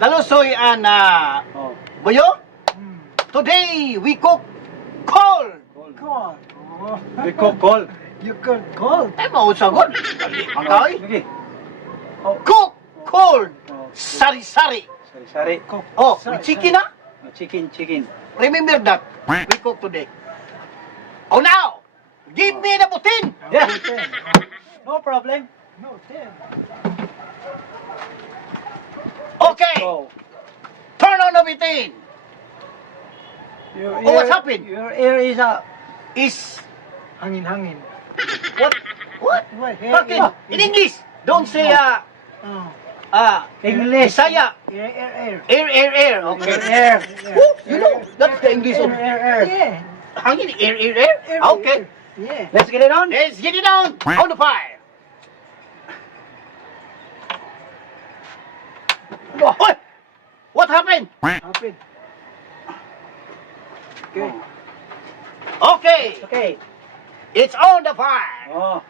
Dalusoy and Oh. Boyo. Today we cook cold. Call. We cook call. You could call. Ay, mausagod. Dali, Mangkay. Sige. Cook cold. Oh. Sari-sari. Sari. Cook. Oh, Sari, with chicken na? Chicken. Remember that. We cook today. Oh, now, give me the butin. Yeah. Ten. No problem. No, 10. Okay, So, turn on the butin. your Oh, what's happened? Your ear is Is, Hangin. what? What? What? Okay, in English. Don't say, Oh. English. Bisaya. Air. Air. Okay. Air. Oh, you know, that's the English of Air. Yeah. hangin. Air. Air. Okay, Yeah. Let's get it on. let's get it on the fire. Oh, what happened? Happen. Okay. Okay, Okay. it's on the fire. Oh,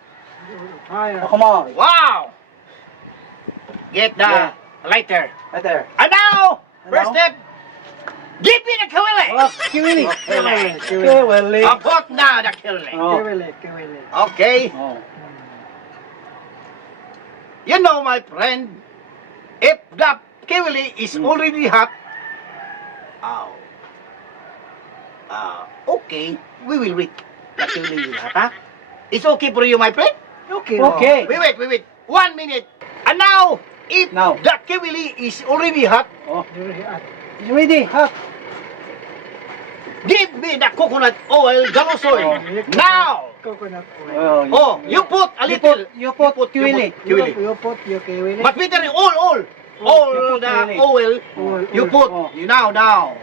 Fire. come on. Wow. Get the Yeah. lighter. Right there. And now, first Now? step, give me the kiwili. Oh, kiwili. Kiwili. Put now the kiwili. Oh. Kiwili. Okay, Oh. you know my friend, if the kiwili is already hot, okay, we will wait. The kiwili will hot, huh? It's okay for you, my friend? Okay. Okay. We wait. 1 minute. And now, if Now. the kiwili is already hot, Oh. You're ready. It's ready. Hot. give me the coconut oil, galusoy. Oh. Now! Coconut oil. Oh, you put a little. You put kiwili. Kiwili. You put your kiwili. But better all you put the kiwili. oil Oil, you oil. put. Oh. You now.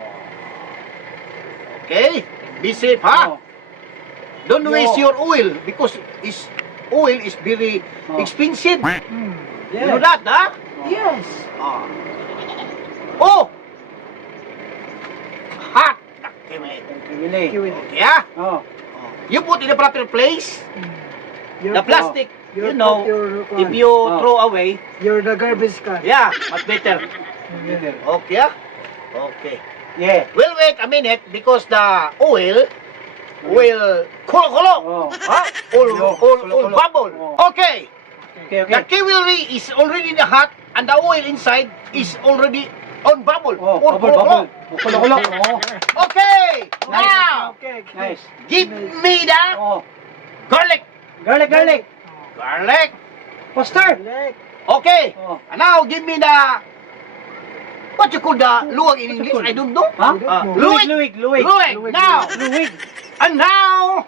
Okay? Be safe, Oh. ha? Don't No. waste your oil because oil is very Oh. expensive. You know Yeah. that, ha? Yes. Ah. Oh! Hot! Kiwili. Kiwili. Kiwili. Okay, ha? Oh. You put in the proper place. You The put- plastic, you you know, put your if you Oh. throw away, You're the garbage can. yeah, much better. Yeah. Okay, ah? Okay. Yeah. We'll wait a minute because the oil will kulo-kulo. Oh. Huh? All Kulo-kulo. bubble. Oh. Okay. Okay. The kiwili is already hot and the oil inside is already on bubble. Oh, or bubble. kulo-kulo. Kulo-kulo. Oh. Okay. Now, Okay. Nice. give me the Oh. garlic. Garlic. Garlic. Faster. Like. Okay. Oh. And now give me the what you call the luwag in English? I don't know. Huh? Luwig. Luwig. Luwig. Now. Luwig. And now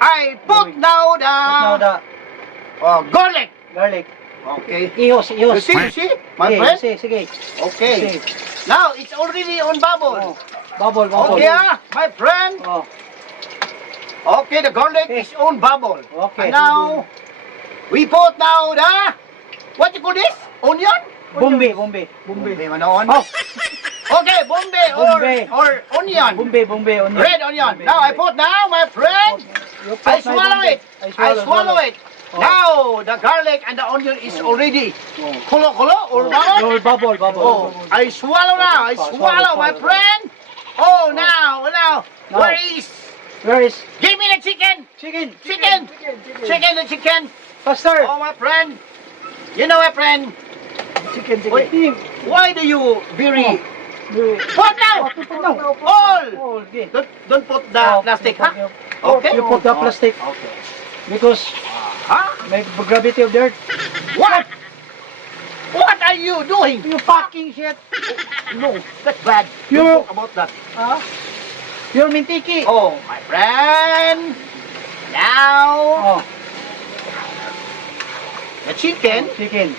I put now Now the the garlic. garlic. Okay. Ihos. You see, my friend? Sige. Okay. Now it's already on bubble. Oh. Bubble. Okay, my friend. Oh. Okay, the garlic Okay. is on bubble. Okay. And now we put now the what you call this? Onion? Bombay. Bombay. Manoon. Oh. Okay, Bombay Bombay. or onion. Bombay. Onion. Red onion. Bombay, Now I Bombay. put now, my friend. You put I my swallow Bombay. it. I swallow it. Oh. Now the garlic and the onion is already Oh. kulo or bubble. Bubble. Oh, I swallow now. I swallow, my friend. Oh, now. Now. Where is? Give me the chicken. Chicken. The chicken. Faster. Oh, my friend. You know, my friend. Chicken. Wait, why do you very put now? No. All. Okay. Don't put the plastic, huh? Okay. You put the plastic Okay. because Huh? may gravity of dirt. What? What are you doing? You fucking shit. No, that's bad. You- Don't talk about that. Huh? You're mintiki. Oh, my friend. Now, Oh. the chicken Chicken.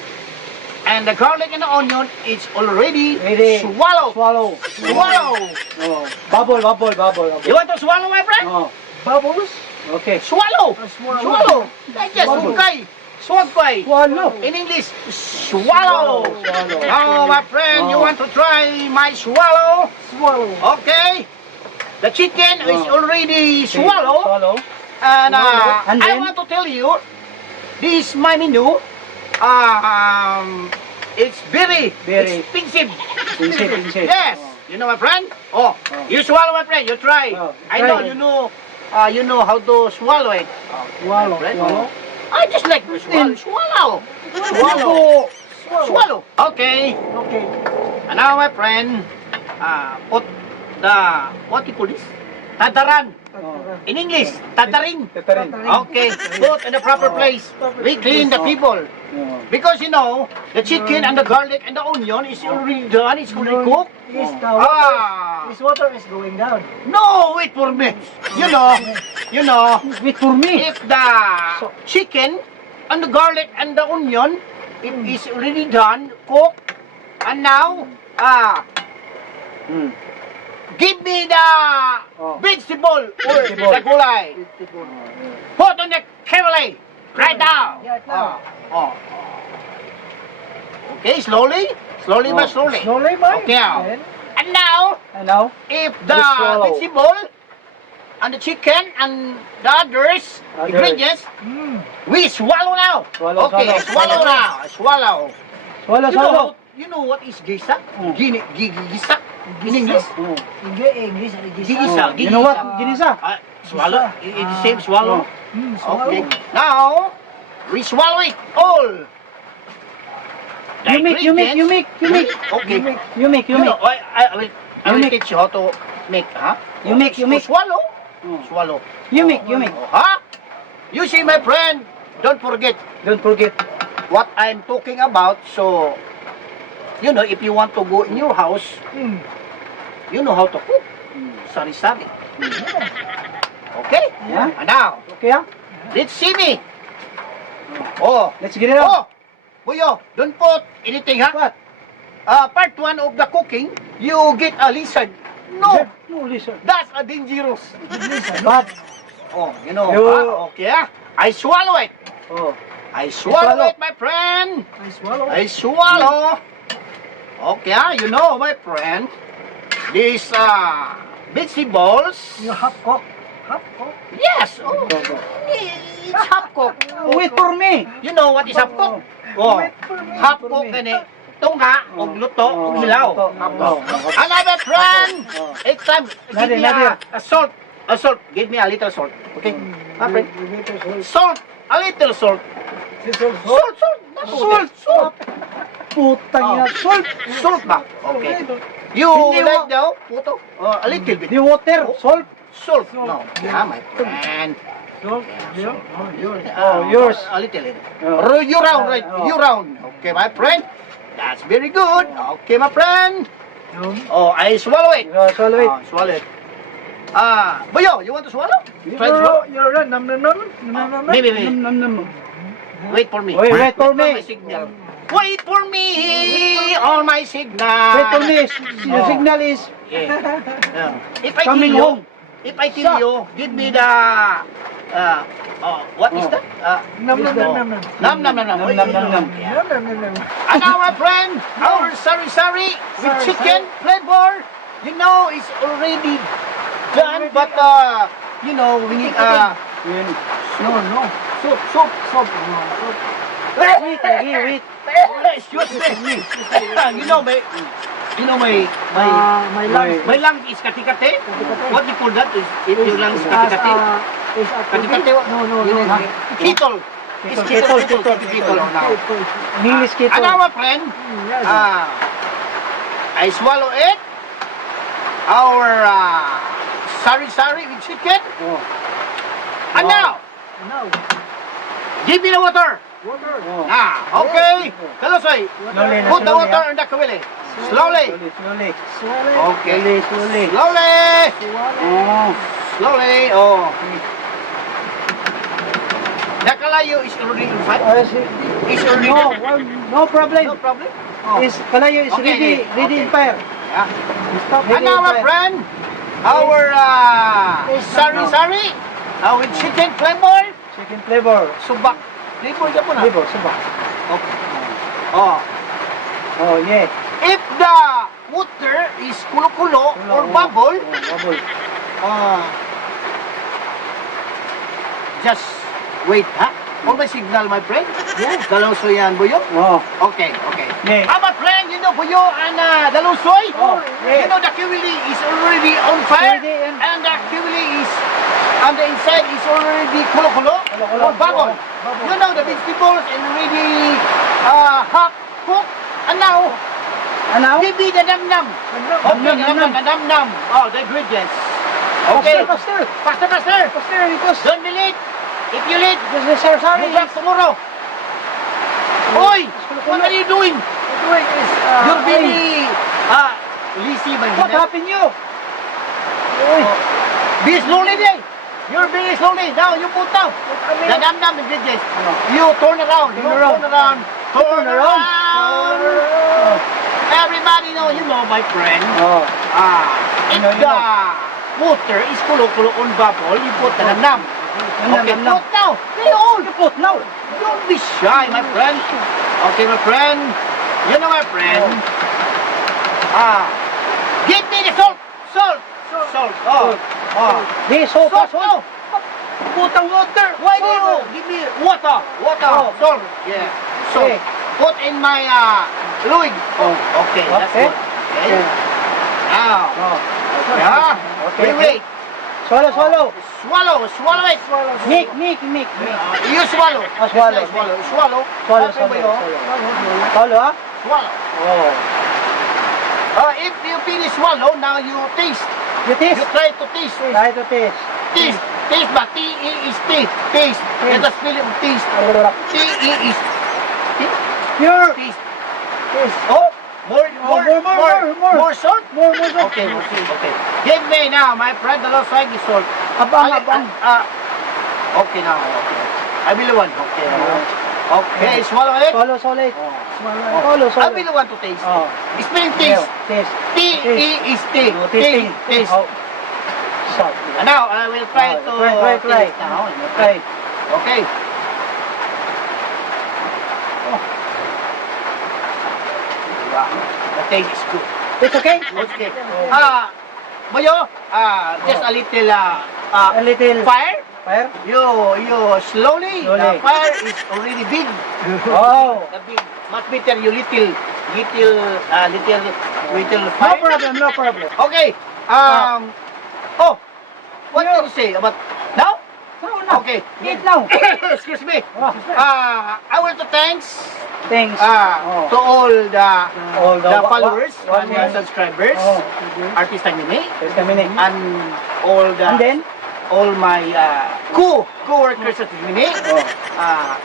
and the garlic and the onion is already Ready. swallowed. Swallow. Oh. Bubble. You want to swallow, my friend? Oh. Bubbles. Okay. Swallow. Swallow. Digest. Bubble. Okay. Swagway. Swallow. In English, swallow. Swallow. Now, my friend, you Oh. want to try my swallow? Swallow. Okay. The chicken is Oh. already Okay. swallow. Swallow. And, And I then? want to tell you, this is my menu. it's very, Very. expensive. Pinsip. Yes. You know, my friend? Oh, you swallow, my friend. You try. Oh, I try know, it. you know how to swallow it. Swallow. Friend? Swallow. I just like to swallow. Swallow. Swallow. Okay. Okay. And now, my friend, put the, what you call this? Tataran. In English, tatarin. Tatarin. Okay, put in the proper place. We clean the people. Because you know, the chicken and the garlic and the onion is already done, it's already cooked. His water is going down. No, wait for me. You know, Wait for me. if the chicken and the garlic and the onion, it is already done, cooked, and now, give me the vegetable or the gulay. Put on the kevele right now. Right now. Okay, slowly, but slowly. Slowly, man. Okay, now. And now, And now? if We the swallow. vegetable and the chicken and the others ingredients, we swallow now. Swallow, Okay, swallow. swallow now. Swallow. Swallow. You know what is gisa? Mm. Gisa in English. English. Gigisa. You know what? Ginisa. Swallow. It's same swallow. Swallow. Okay. Now we swallow it all. The You make. ingredients- Okay. You make. You know, I will You make. teach you how to make, huh? You make. Swallow. Oh. Swallow. You make. Oh, huh? You see, my friend, don't forget Don't forget. what I'm talking about. So, you know, if you want to go in your house, you know how to cook. Sari-sari. Okay? Yeah. And now, Okay, ah? let's see me. Oh. Let's get it Oh. out. Buyo, don't put anything, ha? What? Part 1 of the cooking, you get a lizard. No, No, listen. that's a dangerous. What? Oh, you know, You- okay, ah? I swallow it. Oh. I swallow swallow. it, my friend. I swallow. I swallow. Okay, you know, my friend, these vegetables. You half cook. Yes, oh, Go, go. it's half cooked. Wait for me. You know what is half cooked? Oh, half cooked gani. Tungga, og luto, og hilaw. Half cooked. And my friend, it's time. Give me Nadia. a salt. A salt. Give me a little salt. Okay, my friend. Salt. A little salt. Salt. Not Salt. Salt. Putang ina. Salt. Salt ba? Okay. You Hindi like daw, puto? A little bit. The water. Salt. Salt. No. Yeah, my friend. Oh, Oh, yours. A little. Oh. You round, right? Oh. You round. Okay, my friend. That's very good. Okay, my friend. Oh, I swallow it. Swallow it. Swallow it. Boyo, you want to swallow? Try to swallow. You're right. Maybe. Nom, nom, nom. Wait for me. Wait for me. my signal. Wait for me on my signal. Wait for me. The Oh. signal is Yeah. If I coming tell you, home. if I tell you, give me the what is Oh. that? Nom. Nam. Nom, nom, nom. Yeah. And now, my friend, our sari-sari with Sari-sari. chicken flavor, you know, it's already done, but you know, we need No. soup. Wait, wait. Excuse me. You know my My lungs. my lung is kati-kati. What do you call that? If your lung is kati-kati? Is Kati-kati? No. Kettle. It's kettle now. English And kettle. now, my friend, Yes. I swallow it. Our sari-sari with chicken. Oh. And now, Now. give me the water. Water. Oh. Okay. Kalosoy, Slowly na, put the slowly, water in the kawili. Slowly. Slowly. Swallow. Okay. Slowly. Slowly. Oh. Slowly. Oh. The kalayo is already inside. It's already No, there. no problem. No problem. Oh. Is Kalayo is Okay, ready okay. in fire. Yeah. Stop. And now, my friend, our sari-sari with chicken flavor. Chicken flavor. Subak. Flavor dyan po na. Flavor, suba. Okay. Oh. Oh, yeah. If the water is kulo-kulo or bubble, Bubble. just wait, ha? On my signal, my friend? Yes. Dalusoy yan, Buyo? Oh. Okay, okay. Yeah. My friend, you know Buyo and Dalusoy? Oh, yeah. You know the Kiwili is already on fire? Already on- And the Kiwili is, on the inside is already kulo-kulo? Kulo-kulo. Or bubble? Bubble. You know the vegetables and already hot cooked? And now, And now? give me the nam-nam. Okay, the nam-nam. Oh, the ingredients. Okay. Pastor. Faster, faster. Pastor, because Don't be late. If you late, this is our sorry. move back tomorrow. Oi! What are you doing? Doing is, You're very lazy, my What friend. happened you? Uy. Be slowly, day. You're very slowly. Now, you put down. The nam-nam ingredients. You turn around. Turn around. Turn around. Turn around. Everybody know, you know, my friend. Oh. If You the know. water is kulo-kulo on bubble, you put the nam-nam. Okay, Nam-nam. put now. They all. You put now. Don't be shy, my friend. Okay, my friend. You know, my friend. Give me the salt. Salt. Salt. Oh. This soap. Salt. No. Put the water. Why do you give me water? Water. Oh. Salt. Yeah. Salt. Okay. Put in my fluid. Oh. Okay. That's Okay. good. Okay. Now. Oh. Yeah. Okay. Wait. Swallow. Swallow it. Make. You swallow. Swallow. Yes, Swallow. Swallow. Okay ba yun? Swallow, ah? Swallow. Oh. If you finish swallow, now you taste. You taste? You try to taste. Try to taste. Taste. Taste ba? T-E is taste. Taste. Let us feel it. Taste. T-E is Pure. taste. Taste. Oh, more salt? More salt. Okay. Give me now, my friend, the last side is salt. Abang. Okay now. Okay. I will want. Okay. Okay, swallow it. Swallow. Swallow. I will want to taste. Oh. Spelling taste. Taste. T-E is taste. No, tasting. Taste. Oh. Salt. And now, I will try to Try. taste now. Try. Okay. Wow. The taste is good. It's okay? Okay. Boyo, just a little A little fire. fire. You slowly. The Slowly. fire is already big. Oh. The big. Much better you little No fire. problem. Okay. Oh, what You- can you say about now? No. Okay. Eat now. Excuse me. Oh. I want to thanks Thanks. to all the All the followers and followers. subscribers, Oh. Artista Mini, Just a minute. and all the And then? all my co-workers at Mini.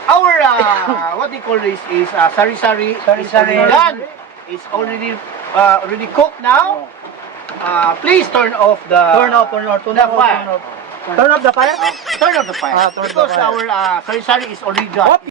Our what they call this is sari-sari. Sari-sari. Is already done. It's already cooked now. Please turn off the Turn off. the fire. Turn off the fire. Turn off the fire Turn off the because fire. our sari-sari is already done.